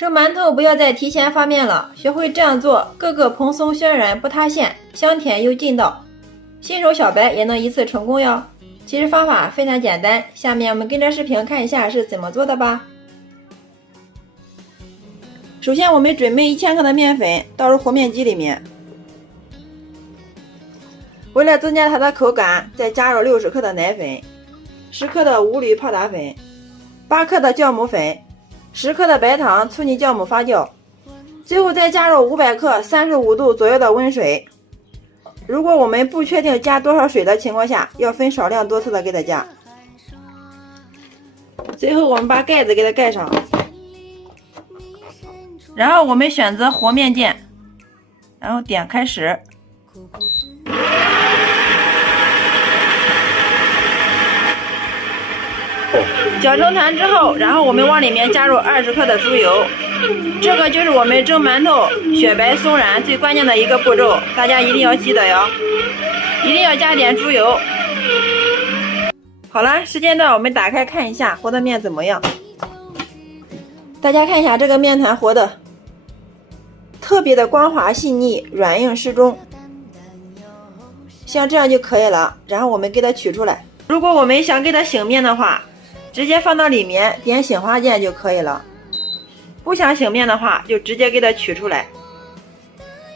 蒸馒头不要再提前发面了，学会这样做，个个蓬松暄软不塌陷，香甜又劲道。新手小白也能一次成功哟。其实方法非常简单，下面我们跟着视频看一下是怎么做的吧。首先我们准备1000克的面粉倒入和面机里面，为了增加它的口感，再加入60克的奶粉、10克的无铝泡打粉、8克的酵母粉、10克的白糖促进酵母发酵，最后再加入500克35度左右的温水。如果我们不确定加多少水的情况下，要分少量多次的给它加。最后我们把盖子给它盖上，然后我们选择和面键，然后点开始。搅成团之后，然后我们往里面加入20克的猪油，这个就是我们蒸馒头雪白松软最关键的一个步骤，大家一定要记得哟，一定要加点猪油。好了，时间到，我们打开看一下和的面怎么样。大家看一下这个面团和的特别的光滑细腻，软硬适中，像这样就可以了。然后我们给它取出来。如果我们想给它醒面的话，直接放到里面点醒花键就可以了。不想醒面的话，就直接给它取出来，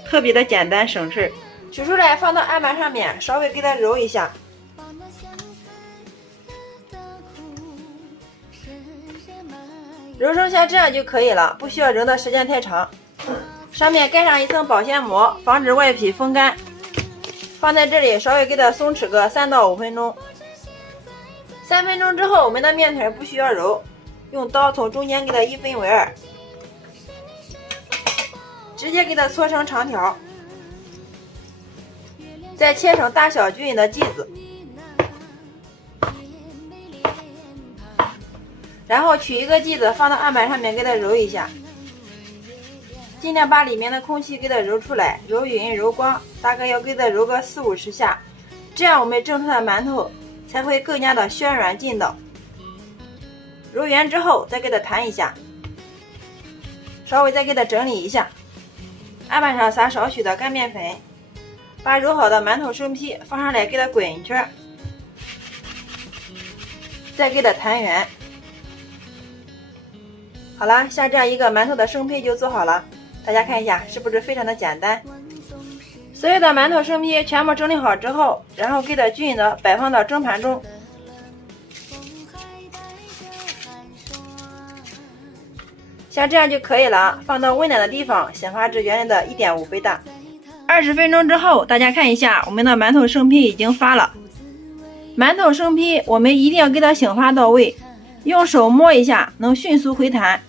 特别的简单省事。取出来放到案板上面，稍微给它揉一下，揉成像这样就可以了，不需要揉的时间太长。上面盖上一层保鲜膜，防止外皮风干。放在这里稍微给它松弛个3到5分钟。3分钟之后，我们的面团不需要揉，用刀从中间给它1分为2，直接给它搓成长条，再切成大小均匀的剂子，然后取一个剂子放到案板上面给它揉一下，尽量把里面的空气给它揉出来，揉匀揉光，大概要给它揉个40-50下，这样我们蒸出的馒头才会更加的暄软劲道。揉圆之后再给它弹一下，稍微再给它整理一下，案板上撒少许的干面粉，把揉好的馒头生坯放上来给它滚一圈，再给它弹圆。好了，像这样一个馒头的生坯就做好了，大家看一下是不是非常的简单。所有的馒头生坯全部整理好之后，然后给它均匀的摆放到蒸盘中。像这样就可以了，放到温暖的地方显发至原来的1.5倍大。20分钟之后，大家看一下我们的馒头生坯已经发了。馒头生坯我们一定要给它醒发到位，用手摸一下能迅速回弹，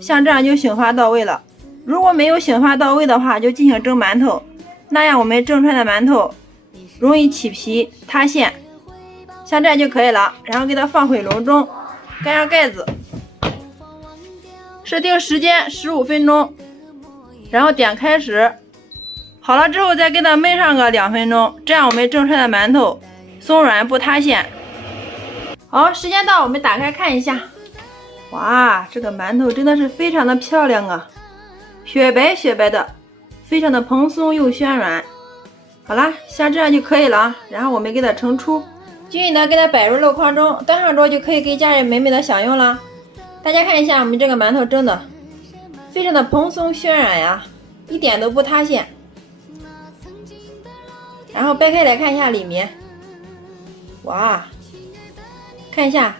像这样就醒发到位了。如果没有醒发到位的话，就进行蒸馒头，那样我们蒸出来的馒头容易起皮塌陷，像这样就可以了。然后给它放回笼中，盖上盖子，设定时间15分钟，然后点开始。好了之后再给它焖上个2分钟，这样我们蒸出来的馒头松软不塌陷。好，时间到，我们打开看一下。哇，这个馒头真的是非常的漂亮啊，雪白雪白的，非常的蓬松又暄软。好啦，像这样就可以了。然后我们给它盛出，均匀的给它摆入镂筐中，端上桌就可以给家人美美的享用了。大家看一下我们这个馒头蒸的非常的蓬松暄软呀，一点都不塌陷。然后掰开来看一下里面，哇，看一下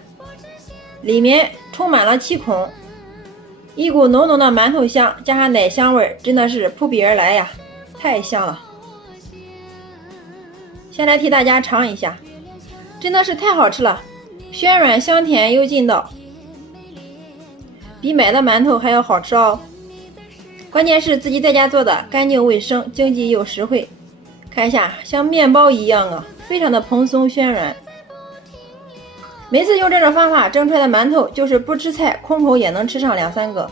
里面充满了气孔，一股浓浓的馒头香加上奶香味，真的是扑鼻而来呀，太香了。先来替大家尝一下，真的是太好吃了，暄软香甜又劲道，比买的馒头还要好吃哦。关键是自己在家做的，干净卫生，经济又实惠。看一下，像面包一样啊，非常的蓬松暄软。每次用这种方法蒸出来的馒头，就是不吃菜，空口也能吃上2-3个。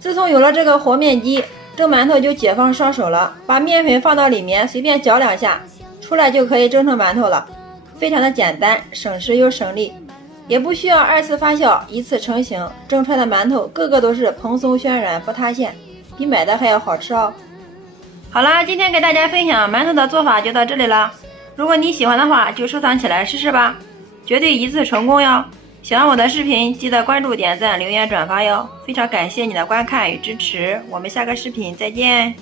自从有了这个和面机，蒸馒头就解放双手了，把面粉放到里面，随便搅2下，出来就可以蒸成馒头了，非常的简单，省时又省力。也不需要2次发酵1次成型，蒸出来的馒头个个都是蓬松暄软不塌陷，比买的还要好吃哦。好啦，今天给大家分享馒头的做法就到这里了。如果你喜欢的话，就收藏起来试试吧，绝对1次成功哟！喜欢我的视频，记得关注、点赞、留言、转发哟！非常感谢你的观看与支持，我们下个视频再见。